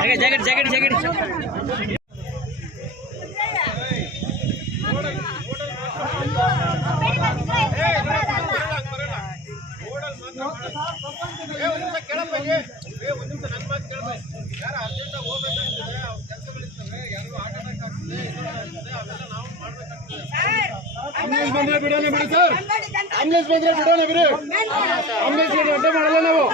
Jacket jacket jacket ಬಂದ್ರೆ ಬಿಡೋಣ ಬಿಡಿ ಸರ್. ಆಂಬ್ಲೆನ್ಸ್ ಬಂದ್ರೆ ಬಿಡೋಣ ಬಿಡಿ. ಆಂಬ್ಲೆನ್ಸ್ ಅಡ್ಡ ಮಾಡಲ್ಲ ನಾವು.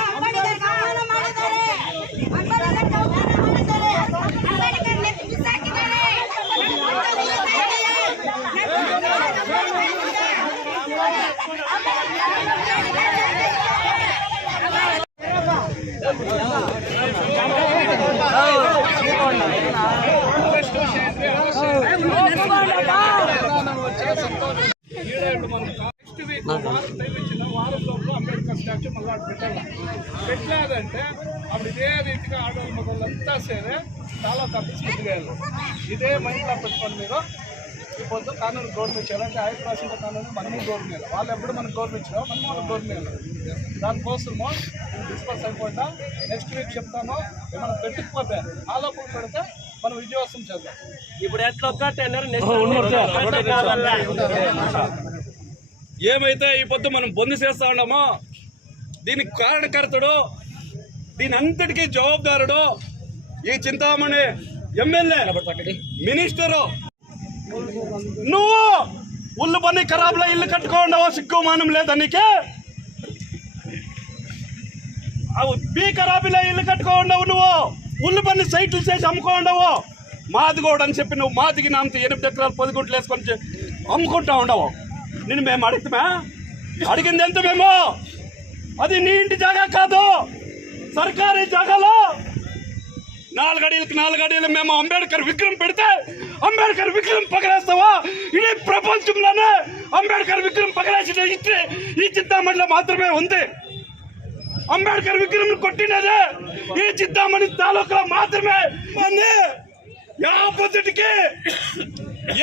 స్టాచ్యూ మళ్ళీ అక్కడ పెట్టలేదంటే అప్పుడు ఇదే రీతిగా ఆడవాళ్ళ మొదలంతా సరే చాలా తప్పించుకుంటూ ఇదే మైండ్లో పెట్టుకోండి మీరు ఇప్పుడు కానూరు గవర్నమెంట్ చేయాలంటే ఆయన రాసిన కానూరు మనము గవర్నమెంట్ వాళ్ళు ఎప్పుడు మనకు గవర్నమెంట్ ఇచ్చారో మనం వాళ్ళకి గవర్నమెంట్ దానికోసము డిస్పర్స్ అయిపోతా. నెక్స్ట్ వీక్ చెప్తాను. ఏమైనా పెట్టకపోతే ఆ లోపల పెడితే మనం విజయవాసం చేద్దాం. ఇప్పుడు ఎట్లా ఒక్కటేనారు ఏమైతే ఈ పొద్దు మనం బొందు చేస్తా ఉన్నామో దీనికి కారణకర్తడు దీని అంతటికీ జవాబుదారుడు ఈ చింతామణి ఎమ్మెల్యే మినిస్టరు నువ్వు ఉల్లు పని ఖరాబ్లో ఇల్లు కట్టుకోండవో సిగ్గు మానం లేదా నీకే? అవు బీ ఖరాబీలో ఇల్లు కట్టుకోండవు నువ్వు. ఉల్లు పని సైట్లు చేసి అమ్ముకోండవు మాది కూడా అని చెప్పి నువ్వు మాదికి అంత ఎనిమిది ఎకరాలు పది గుంట్లు వేసుకొని అమ్ముకుంటా ఉండవు. నేను మేము అడుగుతామా? అడిగింది ఎంత మేము అది నీ ఇంటి జాగా కాదు. సర్కారీ జాగాలో నాలుగడీలకి నాలుగడీలు మేము అంబేద్కర్ విగ్రహం పెడితే అంబేద్కర్ విగ్రహం పగలేస్తావా ఇదే ప్రపంచంలోనే అంబేద్కర్ విగ్రహం పగలేసిన హిస్టరీ ఈ చింతామణిలో మాత్రమే ఉంది అంబేద్కర్ విగ్రహం కొట్టినదే ఈ చింతామణి తాలూకులో మాత్రమే మంది ఆపోజిట్కి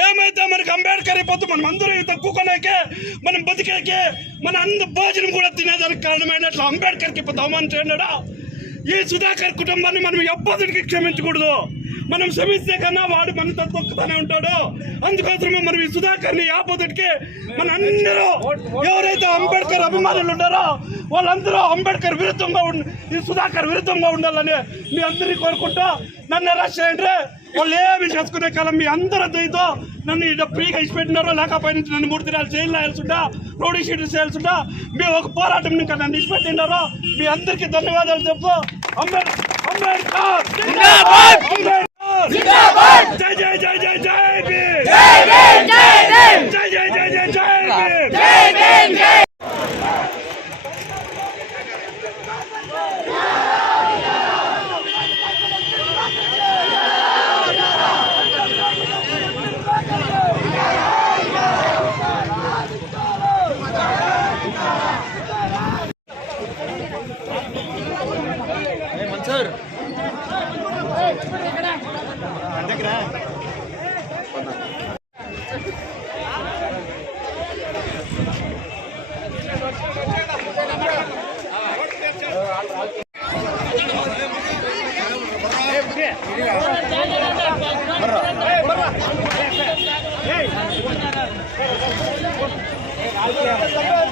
ఏమైతే మనకి అంబేద్కర్ అయిపోతే మనం అందరూ తక్కువకొనేకే మనం బతికేకే మన అంద భోజనం కూడా తినేదానికి కారణమైనట్లు అంబేద్కర్కి ఇప్పుడు అవమానం చేయడా ఈ సుధాకర్ కుటుంబాన్ని మనం ఎప్పటికీ క్షమించకూడదు. మనం క్షమిస్తే కన్నా వాడు మనతో తొక్కుతూనే ఉంటాడు. అందుకోసమే మనం ఈ సుధాకర్ని ఆపోజిట్కి మన అందరూ ఎవరైతే అంబేద్కర్ అభిమానులు ఉన్నారో వాళ్ళందరూ అంబేద్కర్ విరుద్ధంగా ఈ సుధాకర్ విరుద్ధంగా ఉండాలని మీ అందరినీ కోరుకుంటా. నన్ను అరెస్ట్ చేయండి వాళ్ళు ఏమి చేసుకునే కాలం మీ అందరూ దయతో నన్ను ఇక్కడ ఫ్రీగా ఇచ్చి పెట్టినారో లేకపోయినా నన్ను మూడు దినాలు జైల్లో వేయాల్సిందా రోడీ షీట్ చేయాల్సిందా మీ ఒక పోరాటం ఇంకా నన్ను ఇచ్చి పెట్టినారో మీ అందరికీ ధన్యవాదాలు చెప్పు. అంబేడ్ Ambedkar! Jindabad! Jai Jai Jai Jai Jai Bhim! Jai Bhim! Jai Bhim! Jai Jai Jai Jai Jai Bhim! Jai Bhim! Jai Bhim! ¡Gracias!